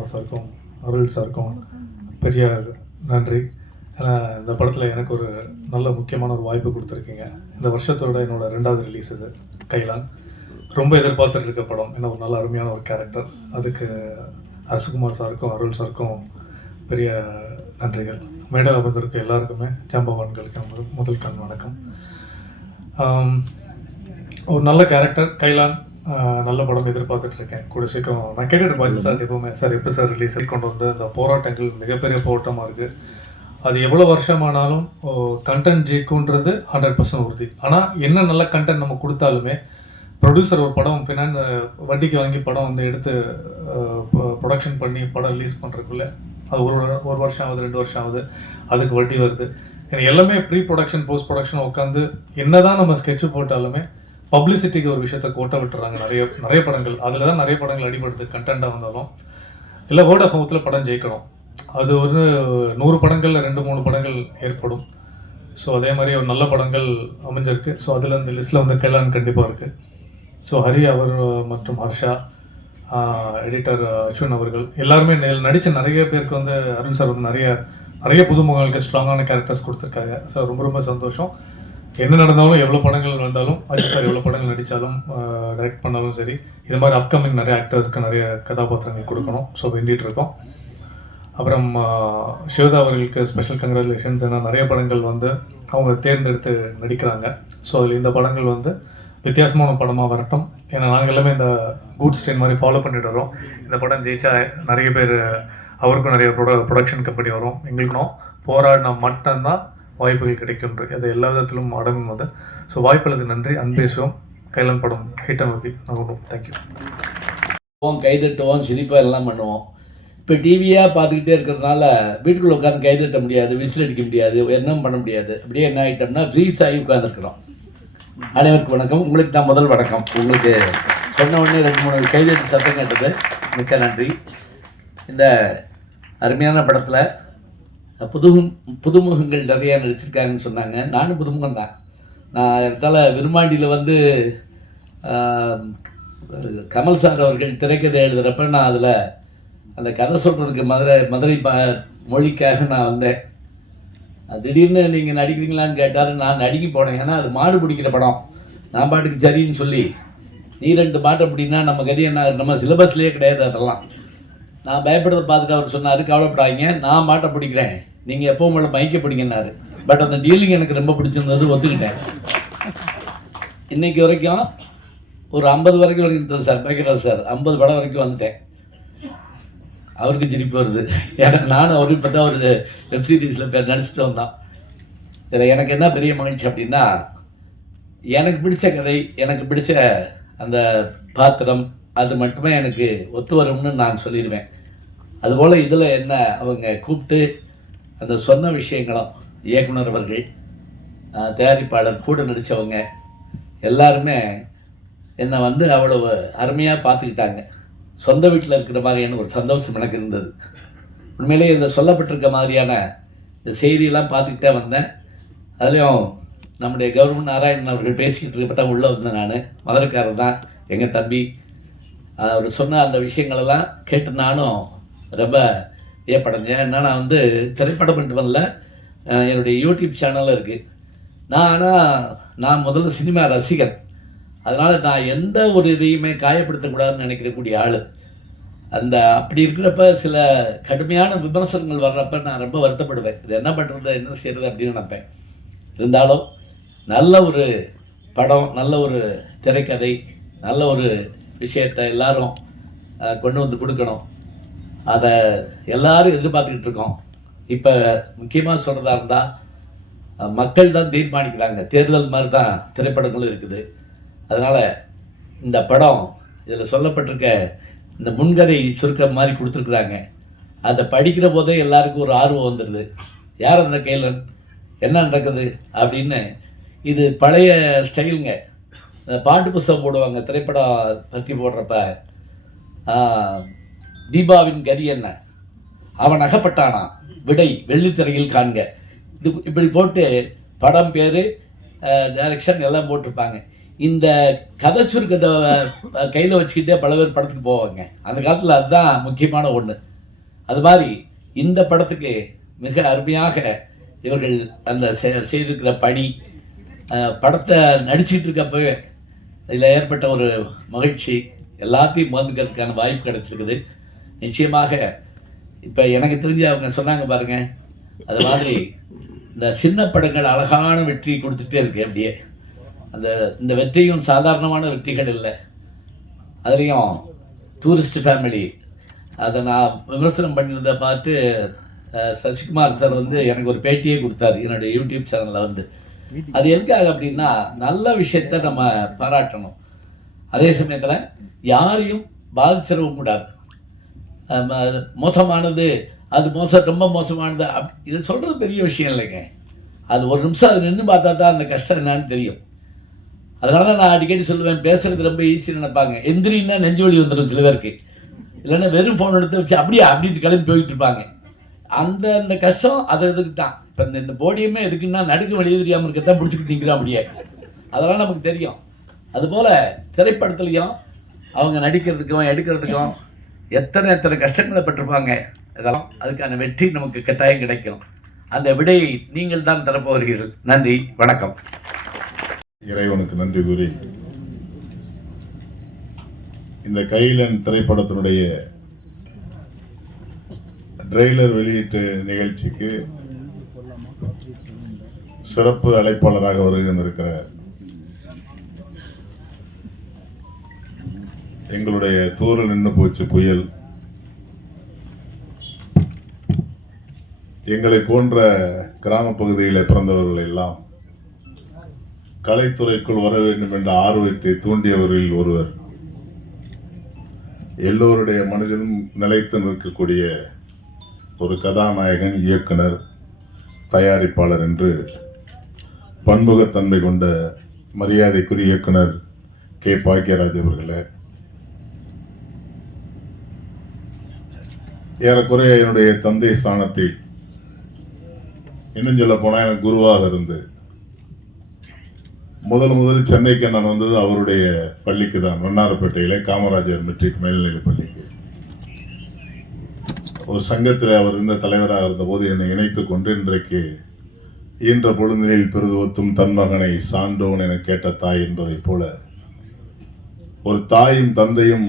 அரசகுமார் சாருக்கும் அருள் சாருக்கும் பெரிய நன்றி. ஏன்னா இந்த படத்தில் எனக்கு ஒரு நல்ல முக்கியமான ஒரு வாய்ப்பு கொடுத்துருக்கீங்க. இந்த வருஷத்தோட என்னோட ரெண்டாவது ரிலீஸ் இது கைலான் ரொம்ப எதிர்பார்த்துட்டு இருக்க படம். ஏன்னா ஒரு நல்ல அருமையான ஒரு கேரக்டர் அதுக்கு அரசகுமார் சாருக்கும் அருள் சாருக்கும் பெரிய நன்றிகள். மேடை அமர்ந்திருக்க எல்லாருக்குமே ஜாம்பவான்களுக்கு முதல் கண் வணக்கம். ஒரு நல்ல கேரக்டர் கைலான். நல்ல படம் எதிர்பார்த்துட்டு இருக்கேன் கூட சீக்கிரம் நான் கேட்டுட்டு சார் எப்பவுமே. சார் எப்போ சார் ரிலீஸ் கொண்டு வந்து அந்த போராட்டங்கள் மிகப்பெரிய போராட்டமாக இருக்குது அது எவ்வளோ வருஷமானாலும் கண்டென்ட் ஜெயிக்குன்றது ஹண்ட்ரட் பர்சன்ட் உறுதி. ஆனால் என்ன நல்ல கண்டென்ட் நம்ம கொடுத்தாலுமே ப்ரொடியூசர் ஒரு படம் ஃபினான் வட்டிக்கு வாங்கி படம் வந்து எடுத்து ப்ரொடக்ஷன் பண்ணி படம் ரிலீஸ் பண்ணுறதுக்குள்ள அது ஒரு ஒரு வருஷம் ஆகுது ரெண்டு வருஷம் ஆகுது அதுக்கு வட்டி வருது. எல்லாமே ப்ரீ ப்ரொடக்ஷன் போஸ்ட் ப்ரொடக்ஷன் உட்காந்து என்னதான் நம்ம ஸ்கெட்ச் போட்டாலுமே பப்ளிசிட்டிக்கு ஒரு விஷயத்த கோட்டை விட்டுறாங்க. நிறைய நிறைய படங்கள். அதில் தான் நிறைய படங்கள் அடிபடுது கண்டென்ட்டாக வந்தாலும். இல்லை வேர்ட் ஆஃப் மவுத்தில் படம் ஜெயிக்கணும். அது வந்து நூறு படங்களில் ரெண்டு மூணு படங்கள் ஏற்படும். ஸோ அதே மாதிரி ஒரு நல்ல படங்கள் அமைஞ்சிருக்கு. ஸோ அதில் இந்த லிஸ்ட்டில் வந்து கேளான் கண்டிப்பாக இருக்குது ஸோ ஹரி அவர் மற்றும் ஹர்ஷா எடிட்டர் அஸ்வின் அவர்கள் எல்லாருமே நடித்த நிறைய பேருக்கு வந்து அருண் சார் வந்து நிறைய நிறைய புதுமுகங்களுக்கு ஸ்ட்ராங்கான கேரக்டர்ஸ் கொடுத்துருக்காங்க. ஸோ ரொம்ப ரொம்ப சந்தோஷம். என்ன நடந்தாலும் எவ்வளோ படங்கள் நடந்தாலும் அஜித் சார் எவ்வளோ படங்கள் நடித்தாலும் டைரக்ட் பண்ணாலும் சரி இது மாதிரி அப்கமிங் நிறைய ஆக்டர்ஸ்க்கு நிறைய கதாபாத்திரங்கள் கொடுக்கணும். ஸோ வேண்டிகிட்டு இருக்கோம். அப்புறம் ஆஹ், ஸ்வேதா அவர்களுக்கு ஸ்பெஷல் கங்க்ராச்சுலேஷன்ஸ் ஏன்னா நிறைய படங்கள் வந்து அவங்க தேர்ந்தெடுத்து நடிக்கிறாங்க. ஸோ அதில் இந்த படங்கள் வந்து வித்தியாசமான படமாக வரட்டும். ஏன்னா நாங்கள் எல்லாமே இந்த கூட்ஸ் ட்ரெயின் மாதிரி ஃபாலோ பண்ணிட்டு வரோம். இந்த படம் ஜெயிச்சா நிறைய பேர் அவருக்கும் நிறைய ப்ரொட ப்ரொடக்ஷன் கம்பெனி வரும். எங்களுக்கும் போராடினா மட்டும்தான் வாய்ப்புகள் கிடைக்கும்ன்ற அது எல்லா விதத்திலும் அடங்கும் அது ஸோ வாய்ப்புகளுக்கு நன்றி. அன்பேசுவோம் கைலான் படம் ஹிட் நோக்கி நகரும் தேங்க்யூ போவோம் கைதட்டுவோம். சிரிப்பாக எல்லாம் பண்ணுவோம். இப்போ டிவியாக பார்த்துக்கிட்டே இருக்கிறதுனால வீட்டுக்குள்ளே உட்காந்து கைதட்ட முடியாது விசில் அடிக்க முடியாது என்ன பண்ண முடியாது. அப்படியே என்ன ஆகிட்டோம்னா ஃப்ரீஸ் ஆகி உட்காந்துருக்கிறோம் அனைவருக்கும் வணக்கம். உங்களுக்கு தான் முதல் வணக்கம். உங்களுக்கு சொன்ன உடனே ரெண்டு மூணு கைதட்டு சத்தம் கேட்டது. மிக்க நன்றி. இந்த அருமையான படத்தில் புதுமுகம் புதுமுகங்கள் நிறையா நடிச்சிருக்காங்கன்னு சொன்னாங்க. நானும் புதுமுகம் தான் நான் இடத்தால விருமாண்டியில் வந்து கமல் சார் அவர்கள் திரைக்கதை எழுதுகிறப்ப நான் அதில் அந்த கதை சொல்கிறதுக்கு மதுரை மதுரை ப மொழிக்காக நான் வந்தேன். திடீர்னு நீங்கள் நடிக்கிறீங்களான்னு கேட்டார் நான் நடிக்க போனேன். ஏன்னா அது மாடு பிடிக்கிற படம். நான் பாட்டுக்கு சரின்னு சொல்லி நீ ரெண்டு மாட்டை அப்படின்னா நம்ம கதி என்ன நம்ம சிலபஸ்லேயே கிடையாது அதெல்லாம். நான் பயப்படுறத பார்த்துட்டு அவர் சொன்னார் கவலைப்படாதீங்க நான் மாட்டை பிடிக்கிறேன். நீங்கள் எப்பவும் மேலே மைக்க பட் அந்த டீலிங் எனக்கு ரொம்ப பிடிச்சிருந்தது ஒத்துக்கிட்டேன். இன்னைக்கு வரைக்கும் ஒரு ஐம்பது வரைக்கும் வந்துட்டேன் சார் பேக்கிறார் சார். ஐம்பது படம் வரைக்கும் வந்துட்டேன். அவருக்கு சிரிப்பு வருது. ஏன்னா நானும் அவரு இப்போ தான் ஒரு வெப் சீரீஸில் பேர் நடிச்சுட்டு வந்தான் இதில் எனக்கு என்ன பெரிய மகிழ்ச்சி அப்படின்னா எனக்கு பிடிச்ச கதை எனக்கு பிடிச்ச அந்த பாத்திரம் அது மட்டுமே எனக்கு ஒத்து வரும்னு நான் சொல்லிடுவேன். அதுபோல் இதில் என்ன அவங்க கூப்பிட்டு அந்த சொன்ன விஷயங்களும் இயக்குனர் அவர்கள் தயாரிப்பாளர் கூட நடித்தவங்க எல்லாருமே என்னை வந்து அவ்வளவு அருமையாக பார்த்துக்கிட்டாங்க. சொந்த வீட்டில் இருக்கிற மாதிரியான ஒரு சந்தோஷம் எனக்கு இருந்தது. உண்மையிலேயே இதில் சொல்லப்பட்டிருக்க மாதிரியான இந்த செய்தியெல்லாம் பார்த்துக்கிட்டே வந்தேன். அதுலேயும் நம்முடைய கவர்மெண்ட் நாராயணன் அவர்கள் பேசிக்கிட்டு இருக்கப்பட்ட தான் உள்ளே வந்தேன் நான். மதுரைக்காரர் தான் எங்கள் தம்பி. அவர் சொன்ன அந்த விஷயங்களெல்லாம் கேட்டு நானும் ரொம்ப ஏற்படைஞ்சேன் ஏன்னா நான் வந்து திரைப்படம் மட்டும் வரல என்னுடைய யூடியூப் சேனலும் இருக்குது நான் ஆனால் நான் முதல்ல சினிமா ரசிகன். அதனால் நான் எந்த ஒரு இதையுமே காயப்படுத்தக்கூடாதுன்னு நினைக்கிறக்கூடிய ஆள். அந்த அப்படி இருக்கிறப்ப சில கடுமையான விமர்சனங்கள் வர்றப்ப நான் ரொம்ப வருத்தப்படுவேன். இது என்ன பண்ணுறது என்ன செய்கிறது அப்படின்னு நினைப்பேன். இருந்தாலும் நல்ல ஒரு படம் நல்ல ஒரு திரைக்கதை நல்ல ஒரு விஷயத்தை எல்லாரும் கொண்டு வந்து கொடுக்கணும். அதை எல்லாரும் எதிர்பார்த்துக்கிட்டு இருக்கோம். இப்போ முக்கியமாக சொல்கிறதா இருந்தால் மக்கள் தான் தீர்மானிக்கிறாங்க. தேர்தல் மாதிரி தான் திரைப்படங்களும் இருக்குது. அதனால் இந்த படம் இதில் சொல்லப்பட்டிருக்க இந்த முன்கதை சுருக்கம் மாதிரி கொடுத்துருக்குறாங்க. அதை படிக்கிற போதே எல்லாருக்கும் ஒரு ஆர்வம் வந்துடுது யார் அந்த கைலன் என்ன நடக்குது? அப்படின்னு இது பழைய ஸ்டைலுங்க. பாட்டு புஸ்தகம் போடுவாங்க திரைப்படம் பற்றி போடுறப்ப. தீபாவின் கதி என்ன? அவன் அகப்பட்டானா? விடை வெள்ளித்திரையில் காண்க. இது இப்படி போட்டு படம் பேர் டைரக்ஷன் எல்லாம் போட்டிருப்பாங்க. இந்த கதை சுருக்கத்தை கையில் வச்சுக்கிட்டே பல பேர் படத்துக்கு போவாங்க. அந்த காலத்தில் அதுதான் முக்கியமான ஒன்று அது மாதிரி இந்த படத்துக்கு மிக அருமையாக இவர்கள் அந்த செ- செய்திருக்கிற பணி படத்தை நடிச்சிட்டு இருக்கப்பவே இதில் ஏற்பட்ட ஒரு மகிழ்ச்சி எல்லாத்தையும் மறந்துக்கிறதுக்கான வாய்ப்பு கிடைச்சிருக்குது. நிச்சயமாக இப்போ எனக்கு தெரிஞ்சு அவங்க சொன்னாங்க பாருங்க அது மாதிரி இந்த சின்ன படங்கள் அழகான வெற்றி கொடுத்துட்டே இருக்கு அப்படியே. அந்த இந்த வெற்றியும் சாதாரணமான வெற்றிகள் இல்லை. அதுலேயும் டூரிஸ்ட் ஃபேமிலி அதை நான் விமர்சனம் பண்ணியிருந்த பார்த்து சசிகுமார் சார் வந்து எனக்கு ஒரு பேட்டியே கொடுத்தாரு என்னுடைய யூடியூப் சேனலில் வந்து. அது எதுக்காக அப்படின்னா நல்ல விஷயத்த நம்ம பாராட்டணும். அதே சமயத்தில் யாரையும் பாதிச்சிடவும் கூடாது. மோசமானது அது மோசம் ரொம்ப மோசமானது அப் இது சொல்கிறது பெரிய விஷயம் இல்லைங்க. அது ஒரு நிமிஷம் அது நின்று பார்த்தா தான் அந்த கஷ்டம் என்னான்னு தெரியும். அதனால நான் அடிக்கடி சொல்லுவேன் பேசுறது ரொம்ப ஈஸின்னு நினைப்பாங்க. எந்திரின்னா நெஞ்சு வலி வந்துடும் சில பேருக்கு. இல்லைன்னா வெறும் ஃபோன் எடுத்து வச்சு அப்படியே அப்படின்னு கிளம்பி போயிட்டு இருப்பாங்க. அந்த அந்த கஷ்டம் அது இதுக்கு தான். இப்போ இந்த இந்த போடியமே எதுக்குன்னா நடுக்கு வழி தெரியாமல் இருக்கத்தான் பிடிச்சிக்கிட்டு நிற்கிறோம் அப்படியே. அதெல்லாம் நமக்கு தெரியும். அதுபோல் திரைப்படத்துலையும் அவங்க நடிக்கிறதுக்கும் எடுக்கிறதுக்கும் எத்தனை எத்தனை கஷ்டங்களை பெற்றிருப்பாங்க? இதெல்லாம் அதுக்கான வெற்றி நமக்கு கட்டாயம் கிடைக்கும். அந்த விடையை நீங்கள் தான் தரப்போகிறீர்கள். நன்றி வணக்கம். இறைவனுக்கு நன்றி கூறி இந்த கைலன் திரைப்படத்தினுடைய ட்ரெய்லர் வெளியீட்டு நிகழ்ச்சிக்கு சிறப்பு அழைப்பாளராக வருகின்றிருக்கிற எங்களுடைய தூரல் நின்று போச்சு புயல். எங்களை போன்ற கிராம பகுதியில் பிறந்தவர்கள் எல்லாம் கலைத்துறைக்குள் வர வேண்டும் என்ற ஆர்வத்தை தூண்டியவர்களில் ஒருவர். எல்லோருடைய மனதிலும் நிலைத்து நிற்கக்கூடிய ஒரு கதாநாயகன் இயக்குனர் தயாரிப்பாளர் என்று பன்முகத்தன்மை கொண்ட மரியாதைக்குரிய இயக்குனர் கே பாக்கியராஜ் அவர்களே ஏறக்குறைய என்னுடைய தந்தை ஸ்தானத்தில். இன்னும் சொல்ல போனால் எனக்கு குருவாக இருந்து. முதல் முதல் சென்னைக்கு நான் வந்தது அவருடைய பள்ளிக்கு தான். வண்ணாரப்பேட்டையில காமராஜர் மெட்ரிக் மேல்நிலைப் பள்ளிக்கு. ஒரு சங்கத்தில் அவர் இருந்த தலைவராக இருந்தபோது என்னை இணைத்து கொண்டு இன்றைக்கு ஈன்ற பொழுதினில் பெருதுவத்தும் தன் மகனை சான்றோன் என கேட்ட தாய் என்பதைப் போல ஒரு தாயும் தந்தையும்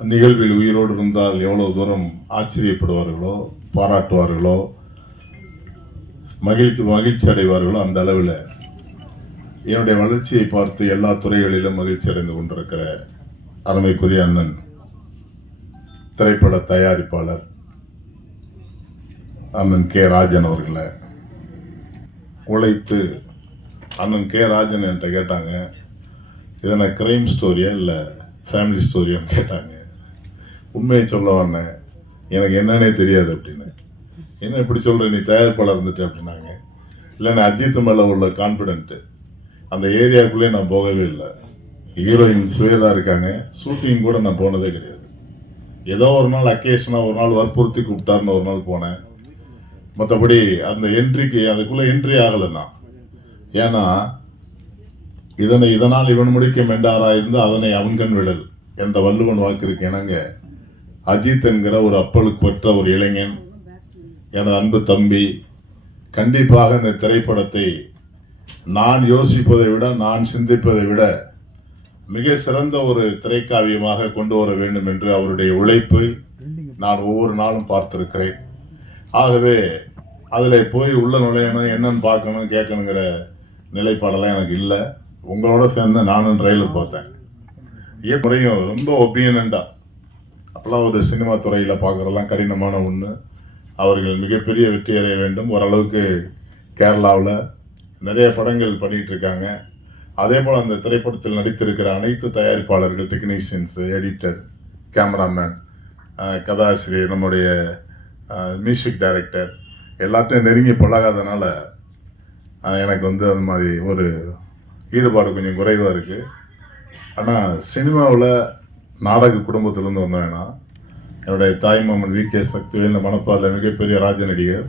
நிகழ்வில் உயிரோடு இருந்தால் எவ்வளவு தூரம் ஆச்சரியப்படுவார்களோ பாராட்டுவார்களோ மகிழ்ச்சி மகிழ்ச்சி அடைவார்களோ அந்த அளவில் என்னுடைய வளர்ச்சியை பார்த்து எல்லா துறைகளிலும் மகிழ்ச்சி அடைந்து கொண்டிருக்கிற அருமைக்குரிய அண்ணன் திரைப்பட தயாரிப்பாளர் அண்ணன் கே. ராஜன் அவர்களை உழைத்து அண்ணன் கே. ராஜன் என்கிட்ட கேட்டாங்க. இதனை கிரைம் ஸ்டோரியா இல்லை ஃபேமிலி ஸ்டோரியான்னு கேட்டாங்க. உண்மையை சொல்ல வந்தேன். எனக்கு என்னன்னே தெரியாது அப்படின்னு. என்ன இப்படி சொல்கிற நீ தயாரிப்பாளர் இருந்துட்டு அப்படின்னாங்க. இல்லை நான் அஜித் மேலே உள்ள கான்ஃபிடென்ட்டு அந்த ஏரியாவுக்குள்ளே நான் போகவே இல்லை. ஹீரோயின் சுயதாக இருக்காங்க. ஷூட்டிங் கூட நான் போனதே கிடையாது. ஏதோ ஒரு நாள் அக்கேஷனாக ஒரு நாள் வற்புறுத்தி கூப்பிட்டாருன்னு ஒரு நாள் போனேன். மற்றபடி அந்த என்ட்ரிக்கு அதுக்குள்ளே என்ட்ரி ஆகலை நான். ஏன்னா இதனை இதனால் இவன் முடிக்கும் என்றாராயிருந்து அதனை அவன்கண் விடல் என்ற வள்ளுவன் வாக்கிற்கு இணங்க அஜித் என்கிற ஒரு அப்பலுக்கு பெற்ற ஒரு இளைஞன் எனது அன்பு தம்பி. கண்டிப்பாக இந்த திரைப்படத்தை நான் யோசிப்பதை விட நான் சிந்திப்பதை விட மிக சிறந்த ஒரு திரைக்காவியமாக கொண்டு வர வேண்டும் என்று அவருடைய உழைப்பை நான் ஒவ்வொரு நாளும் பார்த்திருக்கிறேன். ஆகவே அதில் போய் உள்ள நுழையணும் என்னன்னு பார்க்கணும் கேட்கணுங்கிற நிலைப்பாடெல்லாம் எனக்கு இல்லை. உங்களோட சேர்ந்து நானும் ட்ரெயிலர் பார்த்தேன். ஏன் முறையும் ரொம்ப ஒப்பீனியன்டா அப்போல்லாம் ஒரு சினிமா துறையில் பார்க்குறதெல்லாம் கடினமான ஒன்று அவர்கள் மிகப்பெரிய வெற்றி அடைய வேண்டும். ஓரளவுக்கு கேரளாவில் நிறைய படங்கள் பண்ணிட்டு இருக்காங்க அதே போல் அந்த திரைப்படத்தில் நடித்திருக்கிற அனைத்து தயாரிப்பாளர்கள் டெக்னீஷியன்ஸ் எடிட்டர் கேமராமேன் கதாசிரியர் நம்முடைய மியூசிக் டைரக்டர் எல்லாத்தையும் நெருங்கி பழகாதனால எனக்கு வந்து அந்த மாதிரி ஒரு ஈடுபாடு கொஞ்சம் குறைவாக இருக்குது ஆனால் சினிமாவில் நாடக குடும்பத்திலேருந்து வந்தேன்னா என்னுடைய தாய்மாமன் வி. கே. சக்திவேல் இந்த மணப்பாறையில் மிகப்பெரிய ராஜ நடிகர்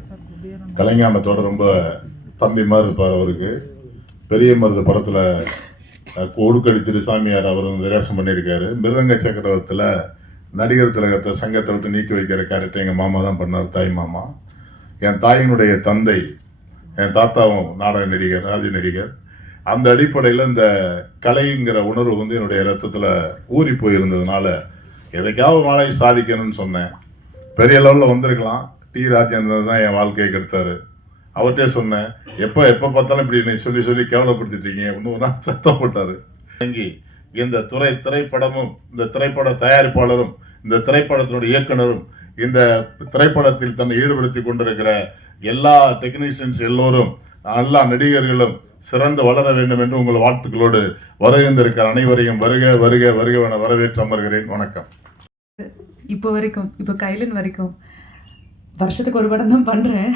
கலைஞானத்தோட ரொம்ப தம்பி மாதிரி இருப்பார் அவருக்கு. பெரிய மருது படத்தில் ஒடுக்கடிச்சிரு சாமியார் அவர் வந்து ரேசம் பண்ணியிருக்காரு. மிருதங்க சக்கரவர்த்தியில் நடிகர் திலகத்தை சங்கத்தை விட்டு நீக்கி வைக்கிற கேரக்டர் எங்கள் மாமா தான் பண்ணார் தாய் மாமா. என் தாயினுடைய தந்தை என் தாத்தாவும் நாடக நடிகர் ராஜ நடிகர் அந்த அடிப்படையில் இந்த கலைங்கிற உணர்வு வந்து என்னுடைய ரத்தத்தில் ஊறி போயிருந்ததுனால எதைக்காவது மாலை சாதிக்கணும்னு சொன்னேன். பெரிய லெவலில் வந்திருக்கலாம். டி ராஜேந்திரன் தான் என் வாழ்க்கையை கெடுத்தாரு. அவர்கிட்டே சொன்னேன். எப்போ எப்போ பார்த்தாலும் இப்படி நீ சொல்லி சொல்லி கேவலப்படுத்திட்டீங்க. இருக்கீங்க அப்படின்னு ஒரு நாள் சத்தம் போட்டார். இறங்கி இந்த துறை திரைப்படமும் இந்த திரைப்பட தயாரிப்பாளரும் இந்த திரைப்படத்தினுடைய இயக்குனரும் இந்த திரைப்படத்தில் தன்னை ஈடுபடுத்தி கொண்டிருக்கிற எல்லா டெக்னீஷியன்ஸ் எல்லோரும் எல்லா நடிகர்களும் சிறந்து வளர வேண்டும் என்று உங்கள் வாழ்த்துக்களோடு வருகின்றிருக்கிற அனைவரையும் வருக வருக வருக என வரவேற்று அமர்கிறேன். வணக்கம். இப்போ வரைக்கும் இப்போ கைலன் வரைக்கும் வருஷத்துக்கு ஒரு படம் தான் பண்ணுறேன்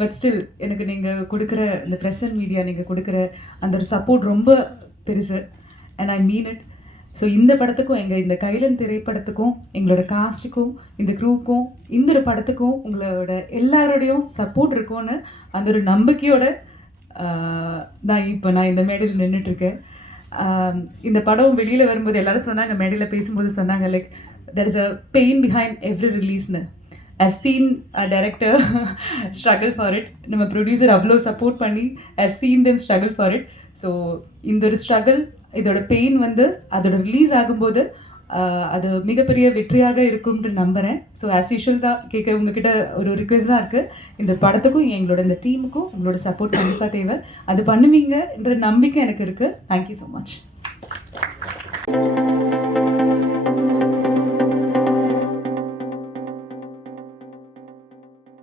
பட் ஸ்டில் எனக்கு நீங்கள் கொடுக்குற இந்த ப்ரெசன்ட் மீடியா நீங்கள் கொடுக்குற அந்த ஒரு சப்போர்ட் ரொம்ப பெருசு. And I mean it so இந்த படத்துக்கும் எங்கள் இந்த கைலன் திரைப்படத்துக்கும் எங்களோட காஸ்ட்டுக்கும் இந்த குரூப்புக்கும் இந்த ஒரு படத்துக்கும் உங்களோட எல்லாரோடையும் சப்போர்ட் இருக்கும்னு அந்த ஒரு நம்பிக்கையோட நான் இப்போ நான் இந்த மேடையில் நின்றுட்டுருக்கேன் இந்த படம் வெளியில் வரும்போது எல்லாரும் சொன்னாங்க மேடையில் பேசும்போது சொன்னாங்க like there is a pain behind every ரிலீஸ்னு I've seen a director struggle for it நம்ம ப்ரொடியூசர் அவ்வளோ சப்போர்ட் பண்ணி I've seen them struggle for it so இந்த ஒரு ஸ்ட்ரகிள் இதோட பெயின் வந்து அதோட ரிலீஸ் ஆகும்போது அது மிகப்பெரிய வெற்றியாக இருக்கும்னு நம்புகிறேன் ஸோ ஆஸ் யூஷுவல் தான் கேட்க உங்ககிட்ட ஒரு ரிக்வெஸ்ட் தான் இருக்குது இந்த படத்துக்கும் எங்களோட இந்த டீமுக்கும் உங்களோட சப்போர்ட் கண்டிப்பாக தேவை. அது பண்ணுவீங்கன்ற நம்பிக்கை எனக்கு இருக்குது தேங்க்யூ ஸோ மச்